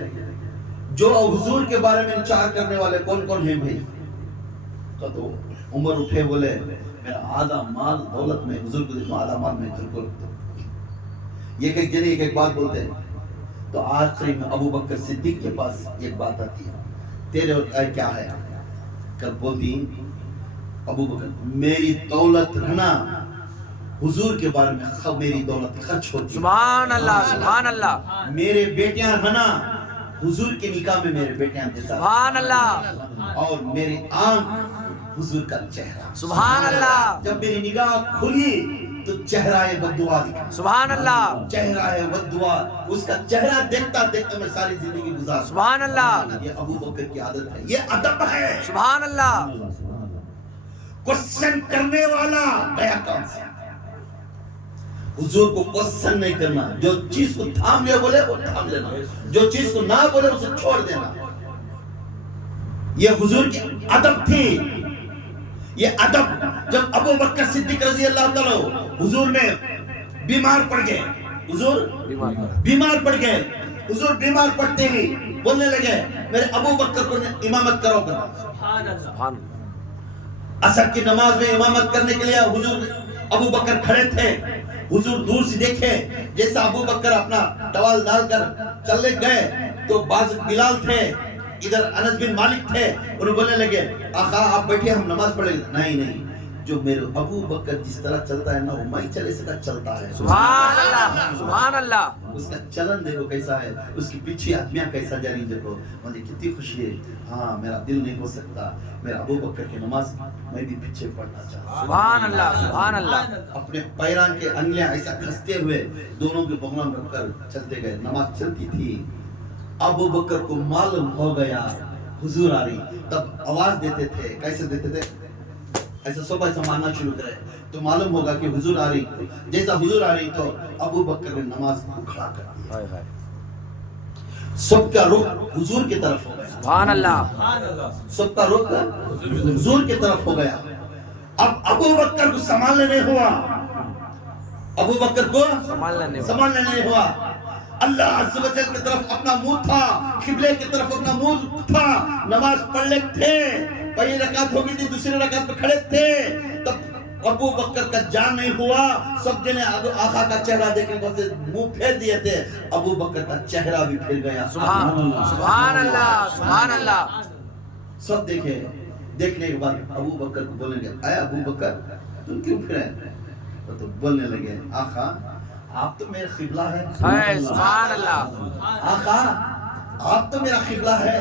جو حضور کے بارے میں انچار کرنے والے کون کون ہیں بھائی تو عمر اٹھے بولے میرا آدھا مال دولت میں حضور کو دیکھو آدھا مال میں گھر کو رکھتا ہوں یہ ایک جنے ایک بات بولتے ہیں تو آخری میں ابو بکر صدیق کے پاس ایک بات آتی ہے، تیرے اور کیا ہے؟ کل بولتی ابو بکر میری دولت رہنا حضور کے بارے میں میری دولت خرچ ہوتی ہے، سبحان اللہ سبحان اللہ میرے بیٹیاں رہنا حضور کے نکاح میں میرے بیٹیاں دیتا، سبحان اللہ اور میری آنکھ حضور کا چہرہ، سبحان اللہ جب میری نگاہ کھلی تو چہرہ بددعا دکھا، سبحان اللہ چہرہ ہے بددعا، اس کا چہرہ دیکھتا دیکھتا میں ساری زندگی گزار، سبحان اللہ یہ ابو بکر کی عادت ہے، یہ ادب ہے۔ سبحان اللہ کوشچن کرنے والا گیا کام سے، حضور کو کوشچن نہیں کرنا، جو چیز کو تھام لے بولے وہ تھام لینا، جو چیز کو نہ بولے اسے چھوڑ دینا، یہ حضور کی ادب تھی۔ یہ ادب جب ابو بکر صدیق رضی اللہ تعالیٰ حضور نے بیمار پڑ گئے، حضور بیمار پڑ گئے، حضور بیمار پڑتے ہی بولنے لگے میرے ابو بکر کو امامت کرو کرو۔ سبحان عصر کی نماز میں امامت کرنے کے لیے حضور ابو بکر کھڑے تھے، حضور دور سے دیکھے جیسا ابو بکر اپنا ٹوال ڈال کر چلے گئے تو بعض بلال تھے، ادھر انس بن مالک تھے، انہوں بولنے لگے آقا آپ بیٹھے ہم نماز پڑھ لیں گے۔ نہیں جو میرے ابو بکر جس طرح چلتا ہے نا وہ میں چلے سے چلتا ہے، سبحان اللہ سبحان اللہ اس کا چلن دیکھو کیسا ہے، اس کی پیچھے آدمیاں کیسا جاری دیکھو، مجھے کتنی خوشی ہے، ہاں میرا دل نہیں ہو سکتا میرا ابو بکر کی نماز میں بھی پیچھے پڑھنا چاہتا، سبحان اللہ سبحان اللہ اپنے پیران کے انگلیاں ایسا کھستے ہوئے دونوں کے بغلوں میں رکھ کر چلتے گئے، نماز چلتی تھی۔ ابو بکر کو معلوم ہو گیا حضور آ رہی، تب آواز دیتے تھے، کیسے دیتے تھے؟ ایسا صبح ایسا ماننا شروع کرے تو معلوم ہوگا کہ حضور آ رہی، جیسا حضور آ رہی تو ابو بکر نے نماز کو کھڑا کر دیا، سب کا رخ حضور کی طرف ہو گیا، سبحان اللہ سب کا رخ حضور کی طرف ہو گیا۔ اب ابو بکر کو سنبھالنے نہیں ہوا، ابو بکر کو سنبھالنے نہیں ہوا، اللہ عز و جل کی طرف اپنا منہ تھا، قبلے کی طرف اپنا منہ تھا، نماز پڑھ لے تھے، پہلی رکعت ہو گئی تھی، دوسری رکعت پہ کھڑے تھے، تب ابو بکر کا جان نہیں ہوا، سب جنے آقا کا چہرہ دیکھنے کو سے منہ پھیر دیے تھے، ابو بکر کا چہرہ بھی پھر گیا، سبحان اللہ سبحان اللہ سب دیکھے، دیکھنے کے بعد ابو بکر کو بولنے گے اے ابو بکر تم کیوں پھرے؟ تو بولنے لگے آقا آپ تو میرا قبلہ ہے، سبحان اللہ آقا آپ تو میرا قبلہ ہے،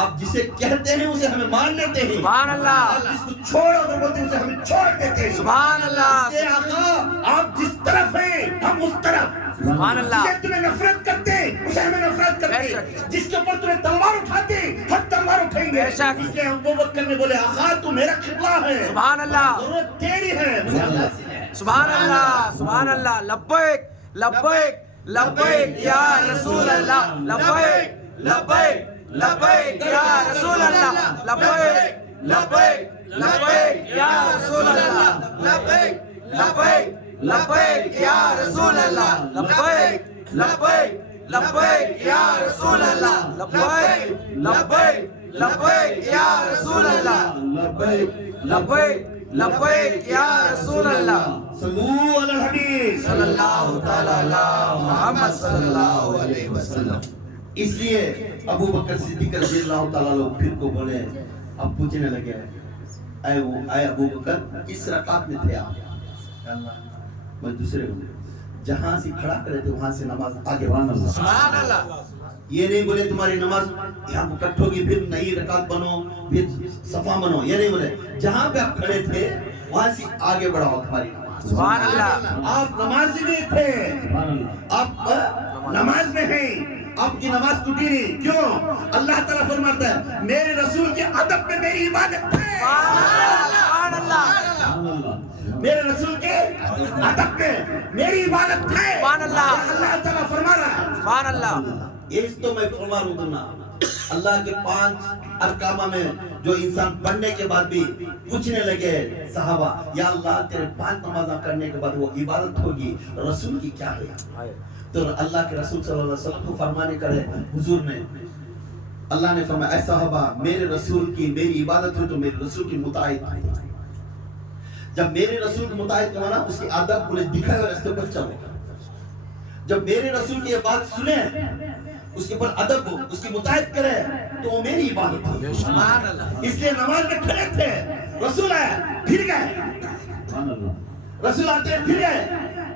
آپ جسے کہتے ہیں اسے ہمیں مان لیتے ہیں، سبحان اللہ آپ جس کو چھوڑو تو بولتے ہیں اسے ہمیں چھوڑ دیتے ہیں، سبحان اللہ اے آقا آپ جس طرف ہیں ہم اس طرف، سبحان اللہ جسے تمہیں نفرت کرتے ہیں اسے ہمیں نفرت کرتے ہیں، جس کے اوپر تمہیں تلوار اٹھاتے ہیں ہم تلوار اٹھائیں گے، اس لیے ابو بکر نے بولے آقا تو میرا قبلہ ہے، سبحان اللہ ضرورت تیری ہے، سبحان اللہ سبحان اللہ لبیک لبیک لبیک یا رسول اللہ لبیک لبیک لبیک یا رسول اللہ لبیک لبیک لبیک یا رسول اللہ لبیک لبیک لبیک یا رسول اللہ لبیک لبیک لبیک یا رسول اللہ لبیک لبیک لبیک یا رسول اللہ لبیک لبیک یا رسول اللہ صلو علی الحبیب صلی اللہ تعالی علی محمد صلی اللہ علیہ وسلم۔ اس لیے ابو بکر صدیق رضی اللہ تعالیٰ عنہ پھر کو بولے، اب پوچھنے لگے اے ابو بکر کس رکعت میں تھے آپ؟ اللہ میں دوسرے کو جہاں سے کھڑا کرے تھے وہاں سے نماز آگے بڑھنا، سبحان اللہ یہ نہیں بولے تمہاری نماز یہاں کو کٹ ہوگی پھر نئی رکعت بنو پھر صفا بنو، یہ نہیں بولے، جہاں پہ آپ کھڑے تھے وہاں سے آگے بڑھاؤ تمہاری نماز، سبحان اللہ آپ نماز میں تھے، آپ نماز میں ہیں، آپ کی نماز ٹوٹی نہیں، کیوں؟ اللہ تعالیٰ فرماتا ہے میرے رسول کے ادب میں میری عبادت ہے، سبحان اللہ میرے رسول کے ادب میں میری عبادت ہے، سبحان اللہ اللہ تعالیٰ فرما رہا ہے، سبحان اللہ ایک تو میں فرما رہا ہوں نا اللہ کے 5 ارکامہ میں جو انسان پڑھنے کے بعد بھی پوچھنے لگے صحابہ یا اللہ تیرے 5 نمازاں کرنے کے بعد وہ عبادت ہوگی رسول کی کیا ہے؟ تو اللہ کے رسول صلی اللہ علیہ وسلم کو فرمانے کرے حضور نے اللہ نے فرمایا اے صحابہ میرے رسول کی میری عبادت ہو تو میرے رسول کی مطاعت ہو، جب میرے رسول کی مطاعت کا معنی اس کی عادت انہیں دکھائے ہوئے راستے پر چلو، جب میرے رسول کی یہ بات سنیں اس کے اوپر ادب ہو، اس کی مطاعت کرے تو وہ میری عبادت ہے۔ سبحان اللہ اس لیے نماز میں کھڑے تھے، رسول آیا پھر گئے، رسول آتے پھر گئے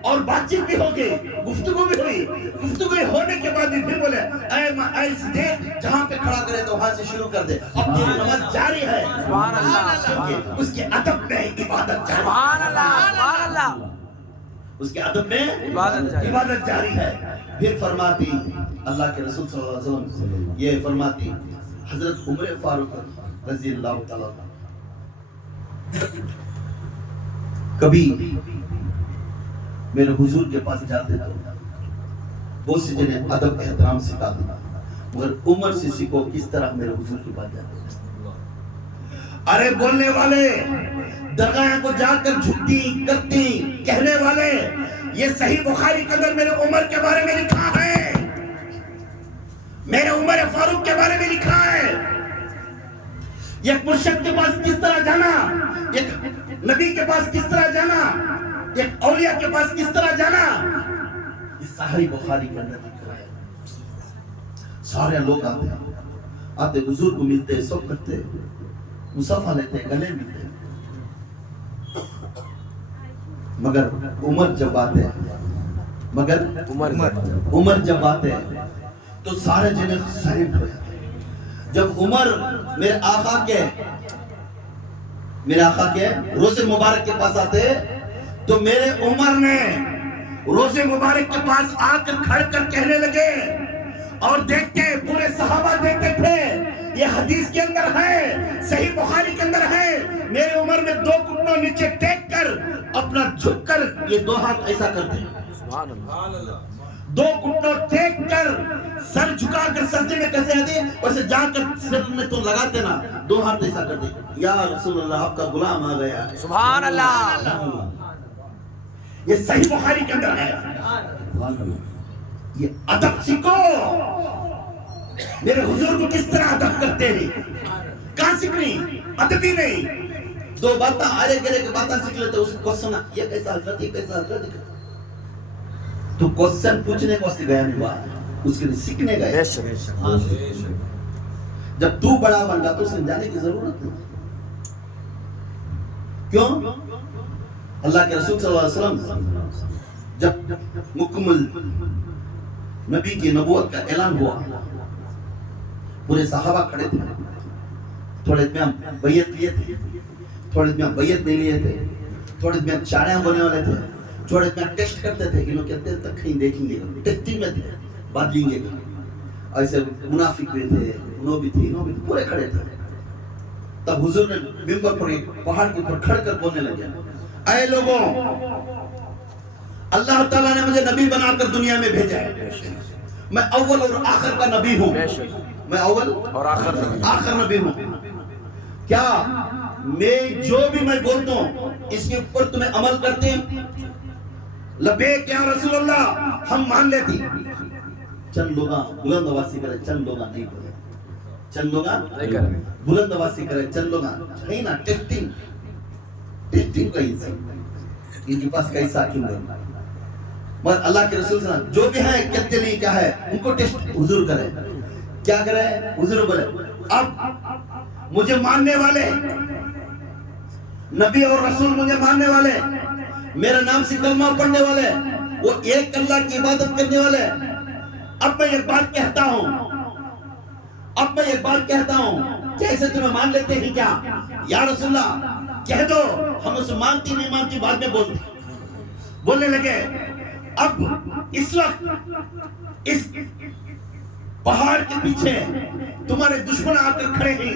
اور بات چیت بھی ہو گئی، گفتگو بھی ہوئی، گفتگو ہونے کے بعد بھی پھر بولے اے دیکھ جہاں پہ کھڑا کرے تو وہاں سے شروع کر دے، اب تیری نماز جاری ہے۔ سبحان اللہ کیونکہ اس کے ادب میں عبادت جاری ہے، سبحان اللہ سبحان اللہ اس کے ادب میں عبادت جاری ہے۔ پھر فرماتی اللہ کے رسول صلی اللہ علیہ وسلم یہ فرماتی حضرت عمر فاروق رضی اللہ تعالیٰ کبھی میرے حضور کے پاس جاتے تھے، بہت سے جنہیں ادب احترام سکھا دیا، مگر عمر سے سیکھو کس طرح میرے حضور کے پاس جاتے تھے۔ ارے بولنے والے درگاہ کو جا کر جھکتی کرتی، کہنے والے یہ صحیح بخاری کے اندر میرے عمر کے بارے میں لکھا ہے، میرے عمر فاروق کے بارے میں لکھا ہے۔ ایک مرشد کے پاس کس طرح جانا، ایک نبی کے پاس کس طرح جانا، ایک اولیاء کے پاس کس طرح جانا، یہ صحیح بخاری کے اندر لکھا ہے۔ سارے لوگ آتے حضور کو ملتے، سب کرتے، مصافحہ لیتے، گلے ملتے، مگر عمر جب آتے عمر جب آتے تو سارے جنہیں سائلنٹ ہو جاتے۔ جب عمر میرے آقا کے روزے مبارک کے پاس آتے تو میرے عمر نے روزے مبارک کے پاس آ کر کھڑ کر کہنے لگے، اور دیکھتے پورے صحابہ دیکھتے تھے، یہ حدیث کے اندر ہے، صحیح بخاری کے اندر ہے، میرے عمر میں دو گھٹنوں نیچے ٹیک کر اپنا جھک کر یہ دو ہاتھ ایسا کرتے، دو گھٹنوں ٹیک کر سر جھکا کر سجدے میں کیسے آتے، ویسے جا کر سر میں تو لگاتے نا، دو ہاتھ ایسا کرتے، یا رسول اللہ آپ کا غلام آ گیا ہے۔ سبحان اللہ، یہ صحیح بخاری کے اندر ہے۔ یہ ادب سیکھو، میرے حضور کو کس طرح ادب کرتے ہیں، کہاں سیکھنی، ادبی نہیں، دو باتیں آرے گرے کے باتیں سیکھ لیتے، اس کو کوسچن یہ کیسا حضرت، یہ کیسا حضرت، تو کوسچن پوچھنے کو گیا نہیں ہوا، اس کے لیے سیکھنے گئے۔ جب تو بڑا بن گا تو سمجھانے کی ضرورت نہیں، کیوں؟ اللہ کے رسول صلی اللہ علیہ وسلم جب مکمل نبی کی نبوت کا اعلان ہوا، پورے صحابہ کھڑے تھے، تھوڑے میں بیعت لیے تھے، تھوڑے میں بیعت نہیں لیے تھے، تھوڑے میں چاڑیاں بولنے والے تھے، تھوڑے میں ٹیسٹ کرتے تھے، انہوں کہتے ہیں تک کہیں دیکھیں گے، ٹیسٹنگ میں تھے، بات لیں گے، ایسے منافق بھی تھے، انہوں بھی تھے، پورے کھڑے تھے۔ تب حضور نے ممبر پر ایک پہاڑ کے اوپر کھڑ کر بولنے لگے، اے لوگوں، اللہ تعالیٰ نے مجھے نبی بنا کر دنیا میں بھیجا ہے، میں اول اور آخر کا نبی ہوں، میں اول اور آخر نبی ہوں، کیا میں جو بھی میں بولتا ہوں اس کے اوپر تمہیں عمل کرتے ہیں؟ لبیک یا رسول اللہ، ہم مان لیتی۔ چند لوگاں بلند آواز کرے، چند لوگاں نہیں کرے، چند لوگاں بلند آواز کرے، چند لوگاں نہیں نا، ٹیسٹنگ کہیں سے ان کے پاس کیسا کیوں ہے، مگر اللہ کے رسول صلی اللہ علیہ وسلم جو بھی ہے کہتے نہیں کیا ہے، ان کو ٹیسٹ حضور کرے، کیا کرے حضور بولے، اب مجھے ماننے والے، نبی اور رسول مجھے ماننے والے، میرا نام سے کلمہ پڑھنے والے، وہ ایک اللہ کی عبادت کرنے والے، اب میں ایک بات کہتا ہوں، کیا اسے تمہیں مان لیتے ہیں کیا؟ یا رسول اللہ کہہ دو، ہم اسے مانتی نہیں مانتی بعد میں بولنے لگے۔ اب اس وقت اس پہاڑ کے پیچھے تمہارے دشمن آ کر کھڑے ہیں،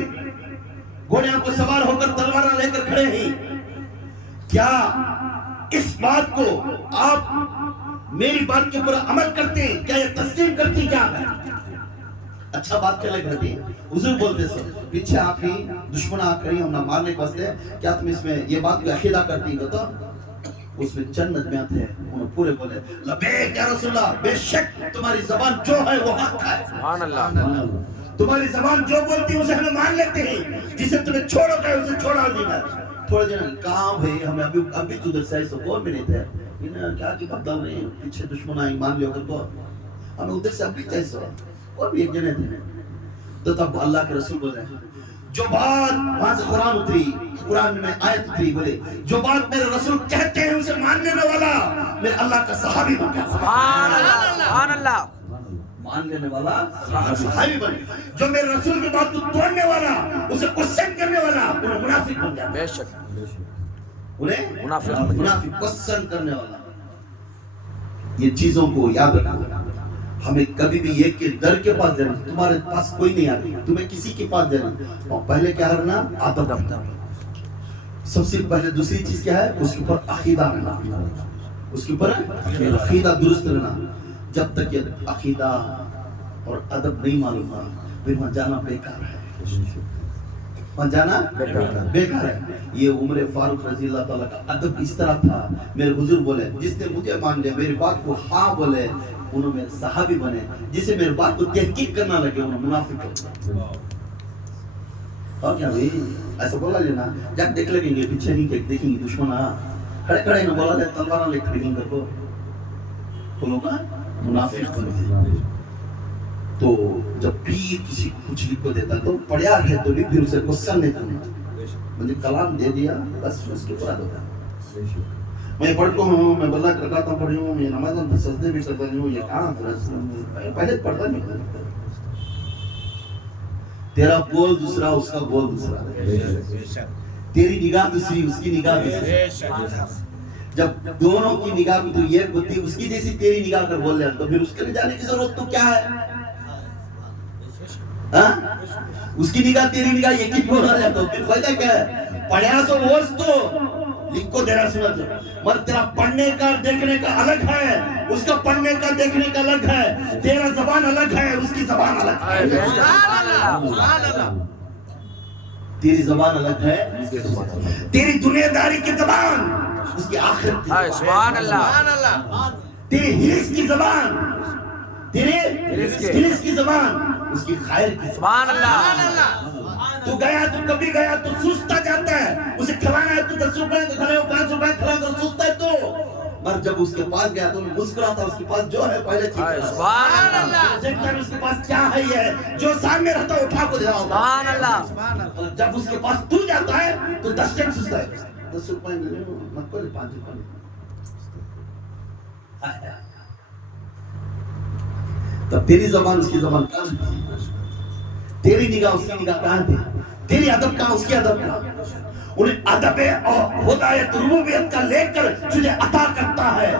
گھوڑیوں کو سوار ہو کر تلوار لے کر کھڑے ہیں، کیا اس بات کو آپ میری بات کے اوپر عمل کرتے ہیں؟ کیا یہ تسلیم کرتی؟ کیا اچھا بات کیا کرتی ہیں؟ حضور بولتے سو پیچھے آپ ہی دشمن آ کر ہم نہ مارنے کے واسطے، کیا تم اس میں یہ بات کو عقیدہ کرتی ہو؟ تو اس میں چند ندمیاں تھے، انہوں پورے بولے لبیک یا رسول اللہ، بے شک تمہاری زبان جو ہے وہ حق ہے، سبحان اللہ، تمہاری زبان جو بولتی ہے اسے ہم مان لیتے ہیں، جسے تمہیں چھوڑو گئے اسے چھوڑا دینا۔ تھوڑے دن کہاں بھئی ہمیں ابھی تو ادھر سے سکون میں نہیں تھے، انہیں کیا کہ بدل نہیں، پیچھے دشمن آئیں مان لیو کر تو ہمیں ادھر سے ابھی چاہیے سو کوئی بھی ایک جنے تھے. تو تب اللہ کے رسول بولے جو بات وہاں سے قرآن اتری, قرآن میں آیت اتری, بولے جو بات میرے رسول کہتے ہیں اسے ماننے والا میرے اللہ کا صحابی بن گیا. سبحان اللہ سبحان اللہ. مان لینے والا صحابی بن گیا. جو میرے رسول کی بات کو توڑنے والا, اسے کوسچن کرنے والا, انہیں منافق بن گیا. بے شک انہیں منافق کوسچن کرنے والا. یہ چیزوں کو یاد رکھنا. ہمیں کبھی بھی یہ کہ در کے پاس جانا, تمہارے پاس کوئی نہیں آتی, تمہیں کسی کے پاس جانا, اور پہلے کیا رکھنا, ادب. سب سے پہلے دوسری چیز کیا ہے, اس کے اوپر عقیدہ رہنا, اس کے اوپر عقیدہ درست رہنا. جب تک یہ عقیدہ اور ادب نہیں معلوم ہے پھر وہاں جانا بیکار ہے, وہاں جانا بیکار ہے. یہ عمر فاروق رضی اللہ تعالیٰ کا ادب اس طرح تھا. میرے حضور بولے جس نے مجھے مان لیا, میری بات کو ہاں بولے, انہوں میں صحابی بنے. جسے میری بات کو تحقیق کرنا لگے انہوں منافق ہوتا. اور کیا بھئی ایسا بولا لینا, جب دیکھ لگیں گے پیچھے نہیں دیکھیں گے دشمن کھڑے کھڑے نہ بولا لے تلوار لے کھڑے گے کو بولو گا منافق بنے. تو جب پیر کسی کو کچھ لکھ کو دیتا تو پڑھیا ہے تو بھی پھر اسے کوسچن نہیں کرنا, مجھے کلام دے دیا بس اس کے بعد ہوتا. میں پڑھتا ہوں, میں بلّہ کرتا پڑھی ہوں, میں نمازوں سجدے بھی کرتا ہوں, یہ کہاں پہلے پڑھتا نہیں. تیرا بول دوسرا, اس کا بول دوسرا, تیری نگاہ دوسری, اس کی نگاہ دوسری. جب دونوں کی نگاہ بھی تو یہ ہوتی, اس کی جیسی تیری نگاہ کر بول لیا تو پھر اس کے لیے جانے کی ضرورت تو کیا ہے. اس کی نگاہ تیری نگاہ یہ کی بول رہا تو پھر فائدہ کیا ہے. پڑھیا سو ووز تو لکھ کو دینا سنا تو مگر تیرا پڑھنے کا دیکھنے کا الگ ہے, اس کا پڑھنے کا دیکھنے کا الگ ہے. تیرا زبان الگ ہے, اس کی زبان الگ ہے. تیری زبان الگ ہے, تیری دنیا داری کی زبان, اس کی آخرت کی زبان. سبحان اللہ. تیری ہرس کی زبان, تیری ہرس کی زبان, اس کی خیر کی زبان. سبحان اللہ. تو گیا تو کبھی گیا تو سوچتا جاتا ہے, اسے کھلانا ہے تو 10 روپے تو کھلے ہو, 5 روپے کھلا کر سوچتا ہے تو. پر جب اس کے پاس گیا تو مسکراتا, اس کے پاس جو ہے پہلے چیز سبحان اللہ. دیکھتا اس کے پاس کیا ہے, یہ جو سامنے رہتا ہے اٹھا کو دے رہا ہوتا. سبحان اللہ. جب اس کے پاس تو جاتا ہے تو 10 چیز سوچتا ہے, 10 روپے ملے مت کو 5 روپے. تب تیری زبان اس کی زبان کہاں تھی, تیری نگاہ اس کی نگاہ کہاں تھی, تیری ادب کہاں اس کی ادب کہاں. انہیں ادب اور ہدایت ربوبیت کا لے کر تجھے عطا کرتا ہے.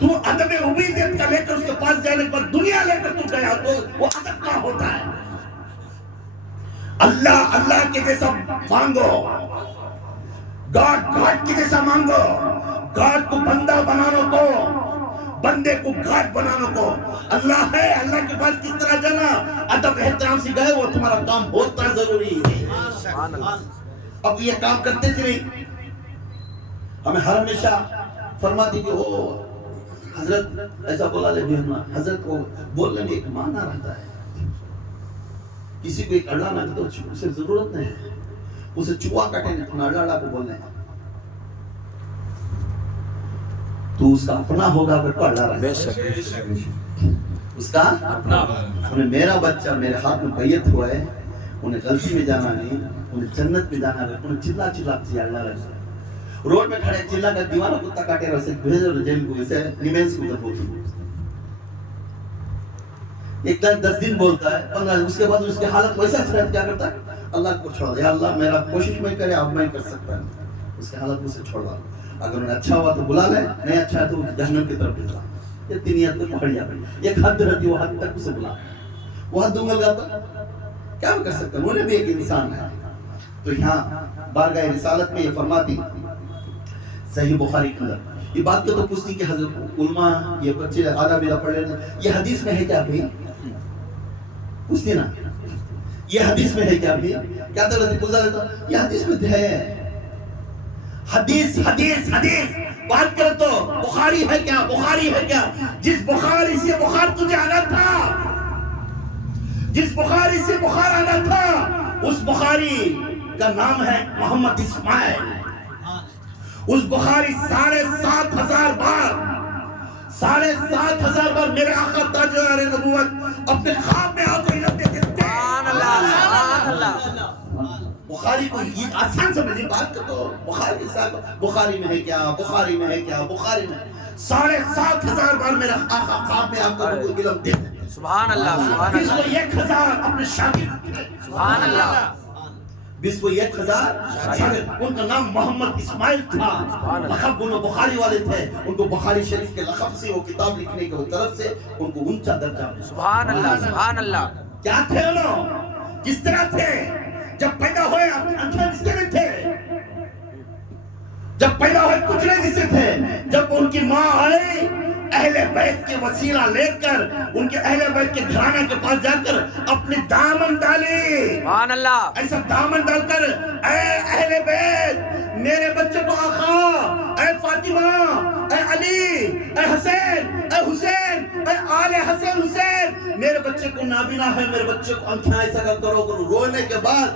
تو ادب ربوبیت کا لے کر اس کے پاس جانے پر دنیا لے کر تو گیا تو وہ ادب کا ہوتا ہے. اللہ اللہ کے جیسا مانگو, گاڈ کے جیسا مانگو. گاڈ کو بندہ بنانے کو, بندے کو گاڈ بنانے کو. اللہ ہے, اللہ کے پاس کس طرح جانا, ادب احترام سے گئے, وہ تمہارا کام ہوتا ضروری ہے. اب یہ کام کرتے تھے نہیں. ہمیں ہر ہمیشہ فرماتی کہ وہ حضرت ایسا بولا لے بھی, حضرت کو بولنے میں ایک معنی رہتا ہے. کسی کو ایک اڑا نہ تو اسے ضرورت نہیں ہے, اسے چوا کٹے نہیں تو اڑا کو بولنے ہے تو اس کا اپنا ہوگا پھر تو اڑا رہا ہے. اس کا انہیں میرا بچہ میرے ہاتھ میں بیعت ہوا ہے, انہیں غلطی میں جانا نہیں, انہیں جنت میں جانا ہے. انہیں چلا چلا چلا اڑا رہا ہے. روڈ میں کھڑے چلا کر دیوانہ کتا کاٹے رہا, اسے بھیجو جیل کو, اسے نیمینس کو ادھر بولتی. ایک دن 10 دن بولتا ہے, 15 اس کے بعد اس کی حالت ویسا رہتا, کیا کرتا ہے, اللہ کو چھوڑ دے, یا اللہ میرا کوشش میں کرے, اب میں کر سکتا ہوں. اس کی حالت اسے چھوڑ دا. اگر انہیں اچھا ہوا تو بلا لے, نہیں اچھا ہے تو جہنم کی طرف بھیجا. یہ تینیت میں پڑھ جاتا ہے. ایک حد رہتی, وہ حد تک اسے بلا, وہ حد دونگل گاتا کیا کر سکتا ہے, انہیں بھی ایک انسان ہے. تو یہاں بارگاہ رسالت میں یہ فرماتی صحیح بخاری کے اندر یہ بات کو تو پوچھتی کہ حضرت علماء یہ بچے آدھا بیدہ پڑھ لیتے, یہ حدیث میں ہے کیا بھئی, پوچھتی نا یہ حدیث میں ہے کیا بھئی, کیا تو رہتی پوچھا لیتا یہ حدیث میں ہے. حدیث حدیث حدیث بات کرو تو بخاری ہے کیا, بخاری ہے کیا. جس بخاری سے بخار تجھے آنا تھا, جس بخاری سے بخار آنا تھا, اس بخاری کا نام ہے محمد اسماعیل. اس بخاری 7,500 بار 7,500 بار میرے آقا تاجدار نبوت اپنے خواب میں آپ کو علم دیتے تھے. سبحان اللہ سبحان اللہ. بخاری کو یہ آسان سمجھے بات کا تو بخاری کے ساتھ بخاری میں ہے کیا، بخاری میں ہے کیا، بخاری میں 7,500 بار میرا آقا خواب میں آپ کو علم دیتے تھے. سبحان اللہ سبحان اللہ. 21,000 اپنے شاگرد تھے. سبحان اللہ. 21,000 شاگرد. ان کا نام محمد اسماعیل تھا. لقب انہوں بخاری والے تھے. ان کو بخاری شریف کے لقب سے وہ کتاب لکھنے کی طرف سے ان کو اونچا درجہ ملا. سبحان اللہ سبحان اللہ. کیا تھے انہوں؟ کس طرح تھے؟ جب پیدا ہوئے اندھے کس طرح تھے؟ جب پیدا ہوئے کچھ نہیں جس سے تھے. جب ان کی ماں آئی اہل بیت کے وسیلہ لے کر ان کے اہل بیت کے گھرانے کے پاس جا کر اپنی دامن ڈالی. سبحان اللہ. ایسا دامن ڈال کر اے اہل بیت میرے بچے کو آقا، اے فاطمہ، اے علی، اے حسین، اے حسین، اے آل حسین حسین، میرے بچے کو نابینا ہے، میرے بچے کو انکھیاں ایسا کرو. رونے کے بعد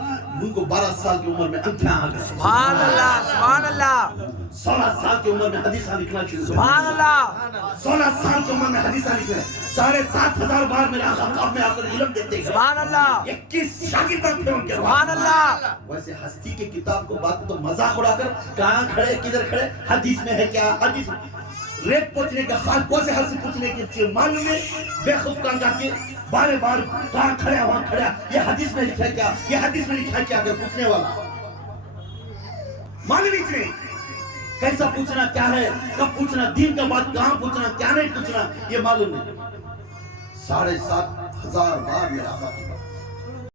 ان کو 12 سال کی عمر میں انکھیاں آ گئی. سبحان اللہ سبحان اللہ. 16 سال کی عمر میں حدیثہ لکھنا شروع کر. سبحان اللہ. 16 سال کی عمر میں حدیثہ لکھنا. 7,500 بار میرے آقا خواب میں آ کر علم دیتے گئے. سبحان اللہ. 21 شاگردان تھے ان کے. سبحان اللہ. ویسے ہستی کی کتاب کو بات تو مذاق اڑا کر کہاں کھڑے کدھر کھڑے، حدیث میں ہے کیا، حدیث ریت پوچھنے کا خاص کو سے حدیث پوچھنے کی چیز معلوم ہے. بے خوف کہاں جا کے بار بار کہاں کھڑے وہاں کھڑے، یہ حدیث میں لکھا ہے کیا، یہ حدیث میں لکھا ہے کیا، اگر پوچھنے والا معلوم ہی نہیں. کیسا پوچھنا کیا ہے، کب پوچھنا، دین کا بات کہاں پوچھنا، کیا نہیں پوچھنا، یہ معلوم نہیں. 7,500 بار میرا آقا